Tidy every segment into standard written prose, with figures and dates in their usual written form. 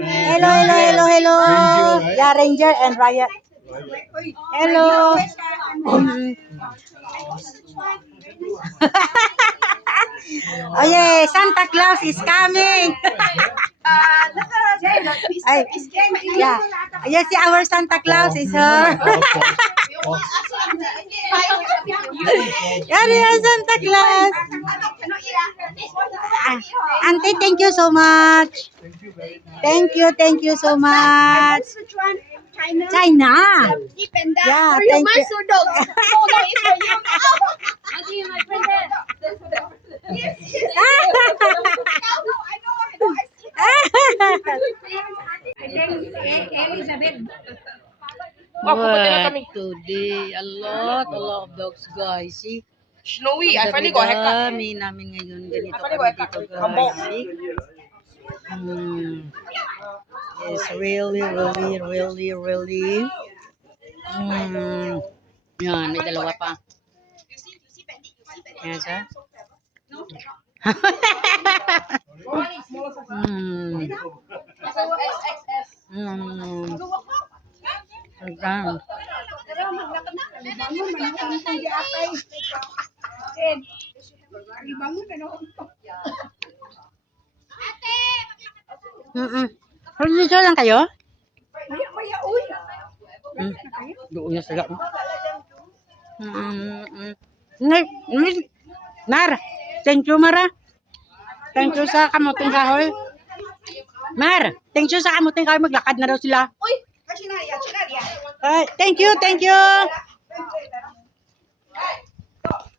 Hello, hello, hello, hello. Yeah, Ranger and Riot. Hello. Oh yeah, Santa Claus is coming. Ay, yeah. Yes, our Santa Claus is her. Yeah, Santa Claus. Auntie, thank you so much. Thank you so much. China. Yeah, thank you. What today? A lot of dogs, guys. See? Snowy, I finally got a haircut. Dami namin ngayon. Ganito kami dito, guys. See? It's really. Yan, may dalawa pa. Yan siya. Ayan. Dito lang kayo? Doon na sila. Mar, thank you, Mara. Thank you sa kamuting kahoy. Mar, thank you sa kamuting kahoy. Maglakad na daw sila. Thank you.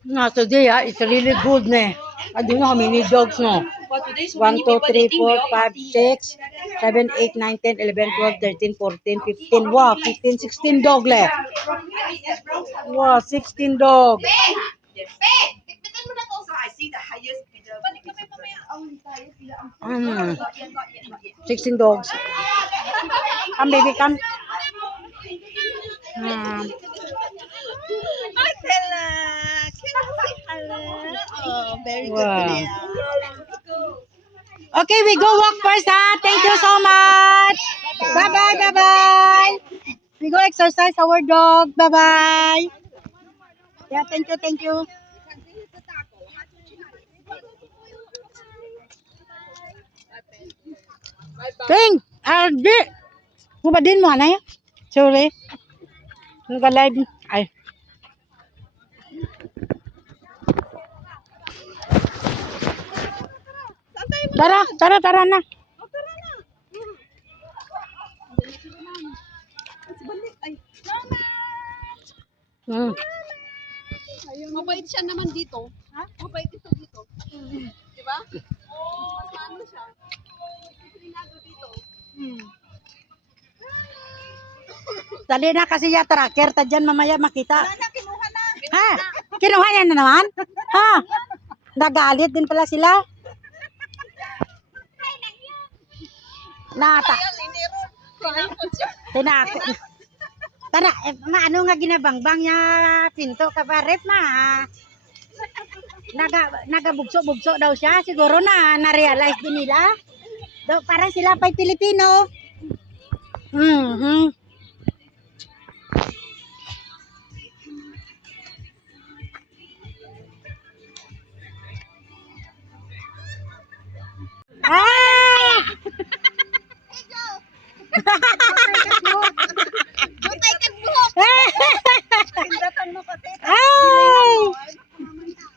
No, today it's really good, ne. I don't know how many dogs, no. 1, 2, 3, 4, 5, 6, 7, 8, 9, 10, 11, 12, 13, 14, 15. Wow, 15, 16 dog left. Wow, 16 dogs. 16 dogs. Come, baby, come. Oh, very good Wow. today. Okay, we go walk first, ha? Thank you so much. Bye-bye. We go exercise our dog. Bye-bye. Yeah, thank you. Ting, di. Hubadin mo, anay. Sorry. Nag-live. Ay. Tara na. Mabait siya naman dito. Ha? Mabait ito dito. Di ba? Mas maano siya. Disiplinado dito. Dali na kasi ya tracker. Tadyan mamaya makita. Kinuha na. Ha? Kinuha yan na naman? Ha? Nagalit din pala sila. Nata. Tinako. Tara, ano nga ginabangbang niya pinto kabaret na. Nagabugso daw siya. Siguro na-realize din nila. Parang sila pa'y Pilipino.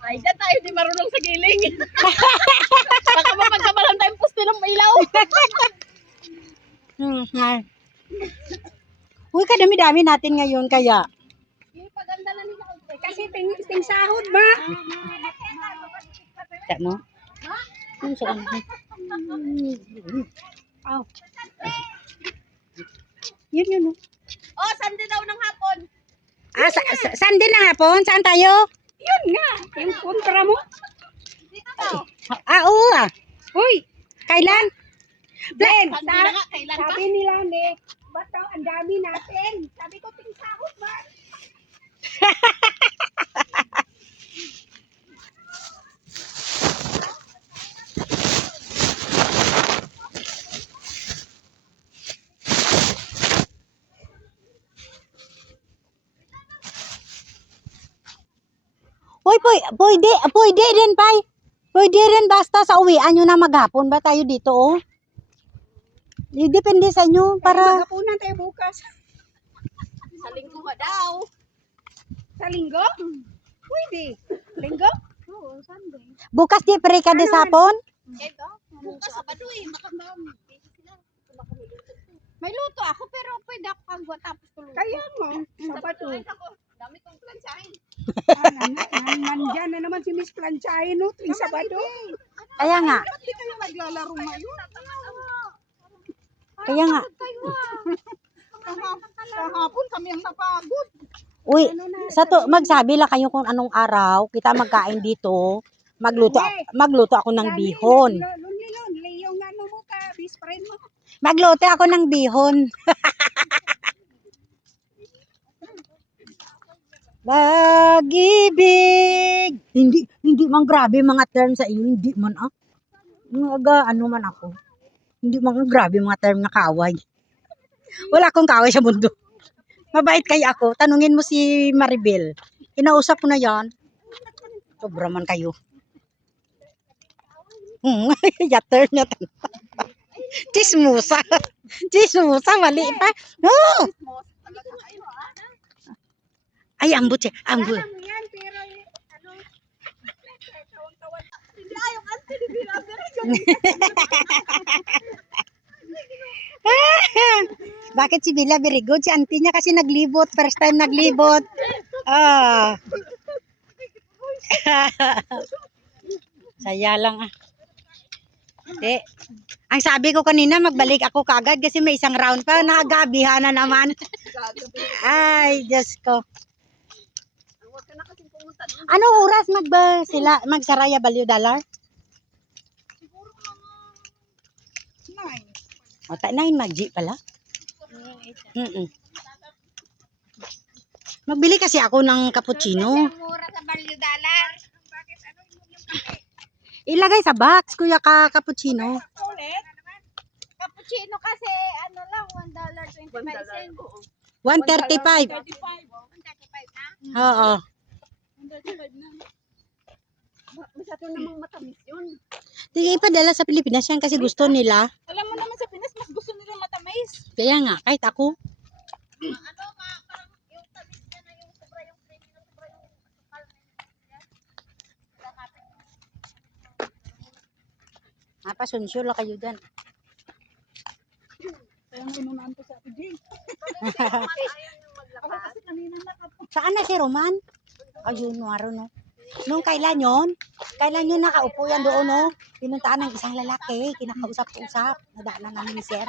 Ay, dyan tayo di marunong sa giling. Baka mapagkabalan tayong poste ng ilaw. Uy, kadami-dami natin ngayon kaya. Paganda na nila. Kasi ting sahod ba? Tak mo? Yun. Oh, Sunday daw ng hapon. Sunday na hapon? Saan tayo? Yun nga. Yung kontra mo. Dito daw. Oo Uy. Kailan? Ben, sabi nila, ba't daw ang dami natin? Sabi ko, ting sahod ba? Uy, pwede rin, Pai. Pwede rin basta sa uwian nyo na maghapon ba tayo dito, oh. Depende sa inyo para Maghapunan tayo bukas. Sa linggo nga daw. Sa linggo? Pwede. Linggo? Oo, Sunday. bukas di pre ka di sapon. Ito? Bukas sa Baduy. Makandam. May luto ako pero pwede ako kagwa tapos tulog. Kaya mo. Sa Baduy. Dami kong plansahin. Nandyan na naman si Miss Planchahin, no? Tuwing Sabado. Kaya nga. Ba't di kayo naglalaro ngayon? Kaya nga. Kahapon kami ang napagod. Uy, magsabi lang kayo kung anong araw kita magkain dito. Magluto ako ng bihon. Lonely, yung ano mo ka, best friend mo. Magluto ako ng bihon. Pag-ibig. Hindi man grabe mga term sa iyo, hindi man ano man ako. Hindi man grabe mga term na kaaway. Wala akong kaaway sa mundo. Mabait kayo ako. Tanungin mo si Maribel. Kinausap ko na yan. Sobra man kayo. Yater niya. Chismusa. Chismusa, mali pa. Oh! Ay, ambot siya. Ambot. Alam mo yan, pero ano, hindi ayong ante ni Biraber. Bakit si Bila very good? Si auntie niya kasi naglibot. First time naglibot. Ah. Saya lang ang sabi ko kanina magbalik ako kaagad kasi may isang round pa. Nakagabihan na naman. Ay, Diyos ko. Huwag ka na kasing pumunta doon. Ano oras magsaraya Balyo Dalar? Siguro mga 9. O, 9 mag-G pala. Magbili kasi ako ng cappuccino. Mura sa Balyo Dalar. Bakit ano yung kape? Ilagay sa box, kuya cappuccino. Ulit? Cappuccino kasi ano lang, $1.25. 135. 135 na? Oo. 135 na. Masyado namang matamis yun. Tingin ipadala sa Pilipinas yan kasi gusto nila. Alam mo naman sa Pinas, mas gusto nila matamis. Kaya nga, kahit ako. Ano ka, parang yung tamis niya na yung sobra yung creamy na sobra yung sukal na yun. Napasunsyo lang kayo dyan. Kaya nga inunahan ko sa akin, Jay. Ayaw yung maglakad. Ako kasi kanina nakapo. Saan na si Roman? Ayun, waro no. Nung kailan yun nakaupo yan doon no. Pinuntaan ng isang lalaki, kinakausap-usap. Nadaanan namin ni Sir.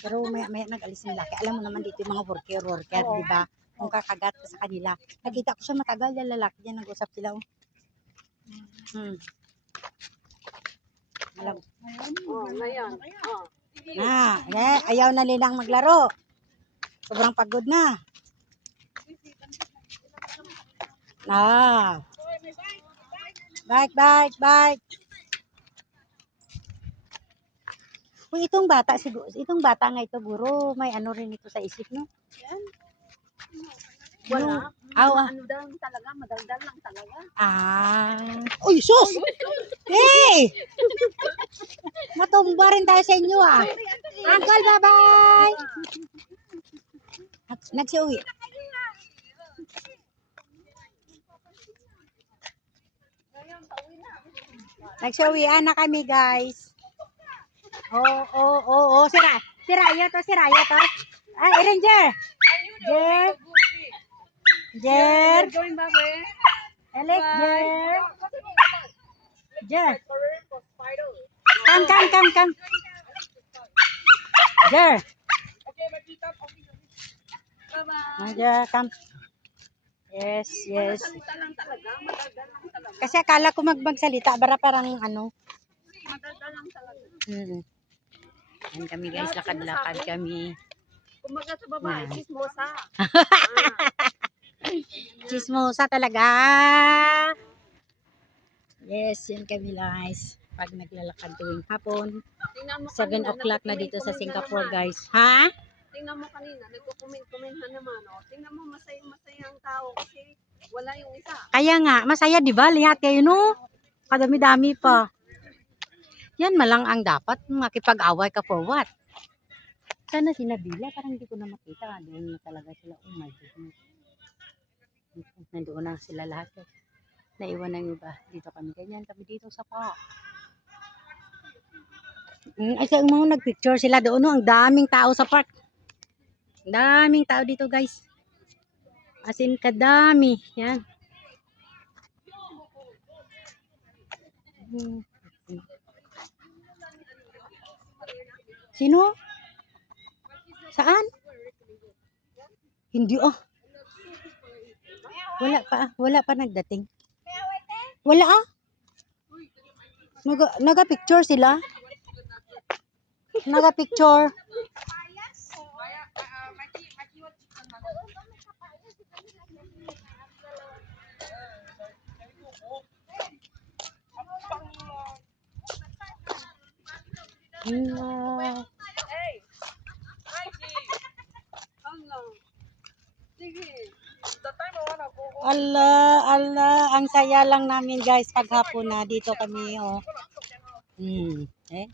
Pero may nag-alis ng lalaki. Alam mo naman dito yung mga worker, di ba? Kung kakagat ka sa kanila. Nakita ko siya matagal yung lalaki dyan, nag-usap sila. Alam. Ngayon. Ayaw na nilang maglaro. Sobrang pagod na. Bike. Uy, itong bata nga ito, guro, may ano rin ito sa isip, no? Wala. Ano daw talaga, madaldal lang talaga. Uy, sus! Hey! Matumba rin tayo sa inyo, Uncle, bye-bye! Nagsiuwi. Nagsiuwian na kami, guys. Oo. Si Raya to. Ay, Ranger. Jer. Going back eh. Alex, Jer. Come. Jer. Bye-bye. Jer, come. Yes. Salita lang talaga, madaldal lang talaga. Kasi akala ko magsalita, parang ano. Madaldal lang talaga. Ayan kami guys, lakad-lakad kami. Kumaga sa babae, chismosa. Chismosa talaga. Yes, yan kami guys. Pag naglalakad tuwing hapon. Tingnan mo 7 o'clock na dito sa Singapore guys. Ha? tingnan mo kanina, nagko-comment-comment na naman, oh. Tingnan mo, masayang-masaya ang tao kasi wala yung isa. Kaya nga, masaya di ba? Lihat kayo, no? Kadami-dami pa. Yan malang ang dapat, makipag-away ka for what? Sana si Nabila, parang hindi ko na makita. Doon na talaga sila. Oh my goodness. Nandoon na sila lahat. Naiwan ng iba. Dito kami ganyan. Kami dito sa park. Ay, sa mga nagpicture sila doon. No? Ang daming tao sa park. Ang daming tao dito, guys. As in, kadami. Yan. Sino? Saan? Hindi ah. Wala pa nagdating. Wala ah. Naga-picture sila. Naga-picture. Allah, ang saya lang namin guys paghapon na dito kami oh. Eh.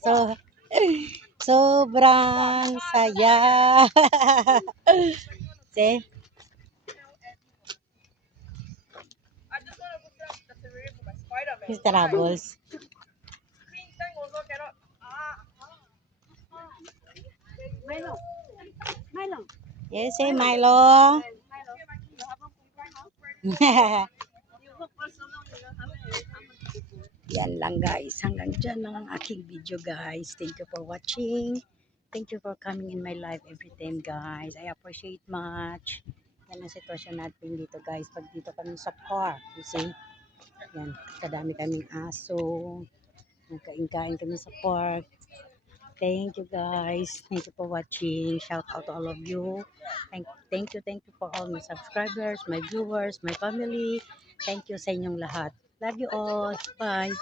So sobrang saya. See? His travels. Milo. Milo. Yes, say Milo. Yan lang guys. Hanggang dyan lang ang aking video guys. Thank you for watching. Thank you for coming in my life every time guys. I appreciate much. Yan ang sitwasyon natin dito guys. Pag dito kami sa park. You see? Yan. Kadami kaming aso. Nagkain-kain kami sa park. Thank you guys. Thank you for watching. Shout out to all of you. Thank you for all my subscribers, my viewers, my family. Thank you sa inyong lahat. Love you all. Bye.